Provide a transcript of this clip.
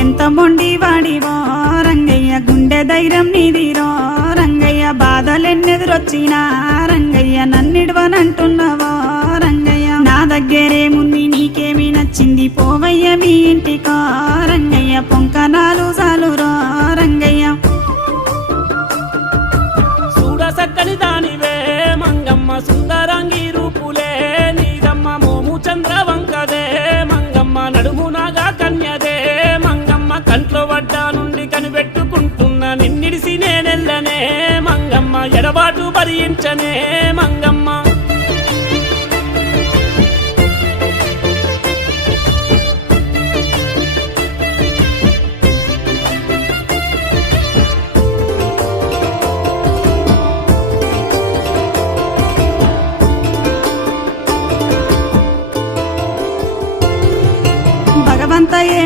ఎంత మొండి వాడివో రంగయ్య గుండె ధైర్యం నీదిరో రంగయ్య బాధలెన్నెదురొచ్చినా రంగయ్య నన్నిడవనంటున్నావో రంగయ్య నా దగ్గరేముంది నీకేమి నచ్చింది పోవయ్య మీ ఇంటికో రంగయ్య పొంకనాలు సాలురో రంగయ్య చూడ సక్కని దానివే మంగమ్మ సుందరంగి రూపులే నీదమ్మ మోము చంద్రవంకదే మంగమ్మ నడుము నాగా కన్యదే మంగమ్మ కంట్లో వడ్డ నుండి కనిపెట్టుకుంటున్న నిన్నిడిసి నేనెల్లనే మంగమ్మ ఎడబాటు భరించనే మంగమ్మ